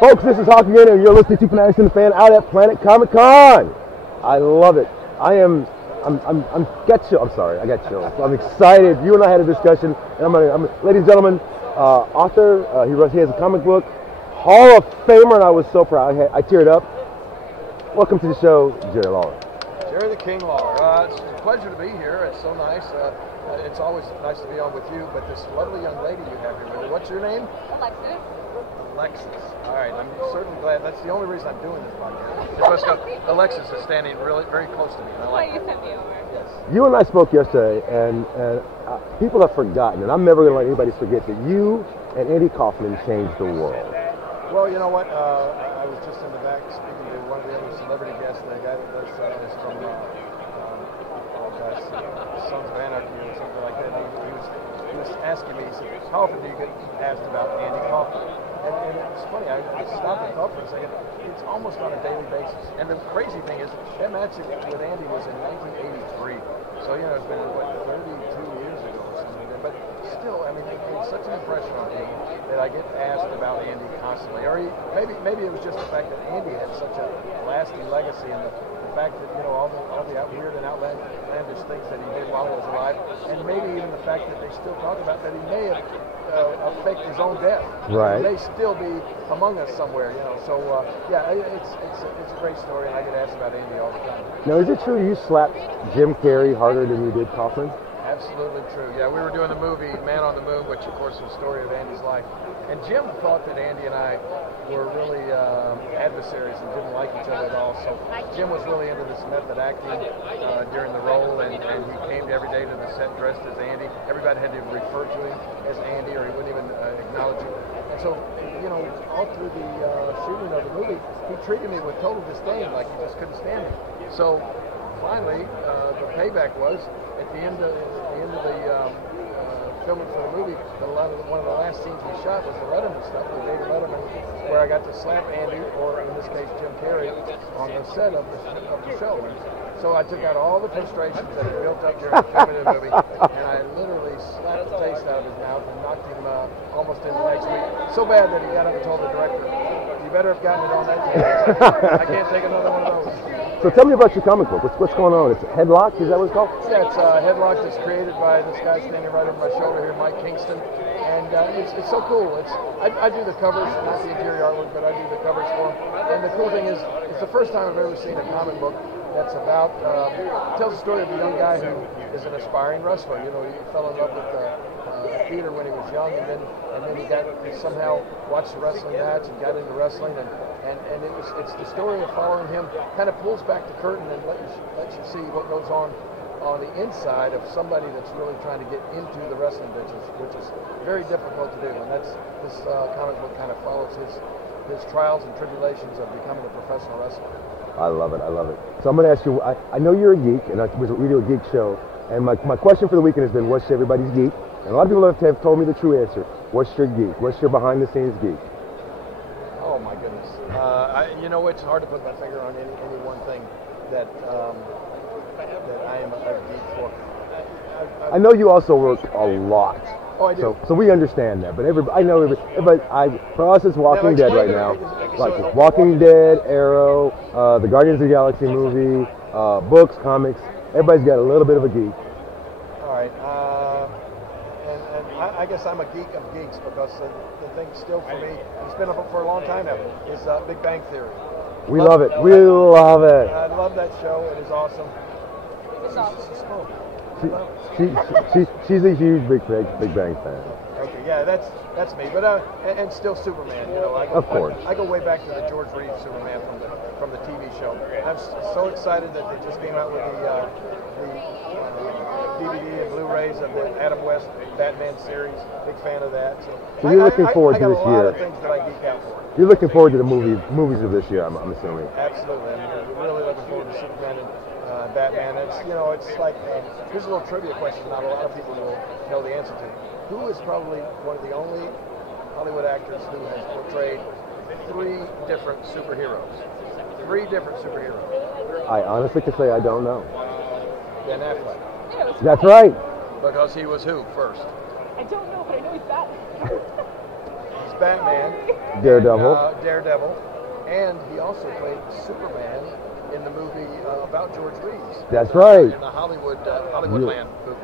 Folks, this is Hawk again, and you're listening to Fanatics and The Fan out at Planet Comic Con. I love it. I'm got chills. I'm sorry, I got chills. I'm excited. You and I had a discussion, and ladies and gentlemen, author. He has a comic book, Hall of Famer, and I was so proud. I teared up. Welcome to the show, Jerry Lawler. Jerry the King Lawler. It's a pleasure to be here. It's so nice. It's always nice to be on with you, but this lovely young lady you have here with you. What's your name? Alexis. Alexis. All right, I'm certainly glad. That's the only reason I'm doing this podcast. Alexis is standing really very close to me, and I like you sent me over. Yes. You and I spoke yesterday, and people have forgotten, and I'm never going to let anybody forget that you and Andy Kaufman changed the world. Well, you know what? I was just in the back speaking to one of the other celebrity guests, the guy that does is from Sons of Anarchy or something like that. He was asking me, he said, how often do you get asked about Andy Kaufman? And it's funny, I stopped and thought for a second. It's almost on a daily basis. And the crazy thing is, that match with Andy was in 1983. So, you know, it's been, 32 years ago or something. But still, I mean, it made such an impression on me that I get asked about Andy constantly. Or maybe it was just the fact that Andy had such a lasting legacy, and the fact that, you know, all the weird and outlandish things that he did while he was alive, and maybe even the fact that they still talk about that he may have faked his own death. Right. He may still be among us somewhere, you know. So yeah, it's a great story, and I get asked about Andy all the time. Now, is it true you slapped Jim Carrey harder than you did Kaufman? Absolutely true. Yeah, we were doing the movie Man on the Moon, which of course is the story of Andy's life. And Jim thought that Andy and I were really adversaries and didn't like each other at all. So Jim was really into this method acting during the role, and he came every day to the set dressed as Andy. Everybody had to refer to him as Andy, or he wouldn't even acknowledge him. And so, you know, all through the shooting of the movie, he treated me with total disdain, like he just couldn't stand me. So finally, the payback was at the end of the filming for the movie. One of the last scenes we shot was the Letterman stuff, the David Letterman, where I got to slap Andy, or in this case Jim Carrey, on the set of the show. And so I took out all the frustrations that had built up during the filming of the movie, and I literally slapped the taste out of his mouth and knocked him almost into next week. So bad that he got up and told the director, "You better have gotten it on that tape. I can't take another one of those." So tell me about your comic book. What's going on? It's Headlock? Is that what it's called? Yeah, it's Headlock. It's created by this guy standing right over my shoulder here, Mike Kingston. And it's so cool. I do the covers, not the interior artwork, but I do the covers for him. And the cool thing is, it's the first time I've ever seen a comic book that's about, tells the story of a young guy who is an aspiring wrestler. You know, he fell in love with theater when he was young, and then he somehow watched the wrestling match and got into wrestling, and it's the story of following him. Kind of pulls back the curtain and lets you see what goes on the inside of somebody that's really trying to get into the wrestling business, which is very difficult to do. And this comic book kind of follows his trials and tribulations of becoming a professional wrestler. I love it. I love it. So I'm going to ask you, I know you're a geek, and we do a geek show, and my question for the weekend has been, what's everybody's geek? And a lot of people have told me the true answer. What's your geek? What's your behind-the-scenes geek? Oh, my goodness. You know, it's hard to put my finger on any one thing that I am a geek for. I know you also work a lot. Oh, I do. So we understand that, but everybody, for us, it's Walking Dead right now. Like Walking Dead, Arrow, the Guardians of the Galaxy movie, books, comics. Everybody's got a little bit of a geek. All right. And I guess I'm a geek of geeks, because the thing still for me, it's been up for a long time now, is Big Bang Theory. We love it. We love it. I love that show. It is awesome. She's a huge Big Bang fan. Okay, yeah, that's me. But and still Superman. You know, of course. I go way back to the George Reeves Superman from the TV show. I'm so excited that they just came out with the DVD and Blu-rays of the Adam West Batman series. Big fan of that. So you're looking forward to this year. I got a lot of things that I geek out for. You're looking forward to the movies of this year, I'm assuming. Absolutely. I'm really looking forward to Superman and Batman. It's like, here's a little trivia question not a lot of people will know the answer to. Who is probably one of the only Hollywood actors who has portrayed three different superheroes? I honestly can say I don't know. Ben Affleck. That's right. Because he was who first? I don't know, but I know he's Batman. He's Batman. Daredevil. And, Daredevil. And he also played Superman in the movie about George Reeves. That's right. In the Hollywoodland movie.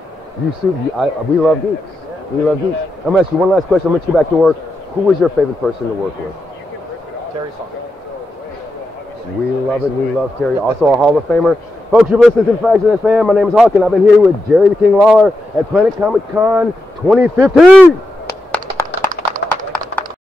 We love geeks. We love geeks. I'm going to ask you one last question. I'm going to get back to work. Who was your favorite person to work with? Terry Funk. We love it. We love Terry. Also a Hall of Famer. Folks, you're listening to the Fanatics and The Fan. My name is Hawk, and I've been here with Jerry the King Lawler at Planet Comic Con 2015.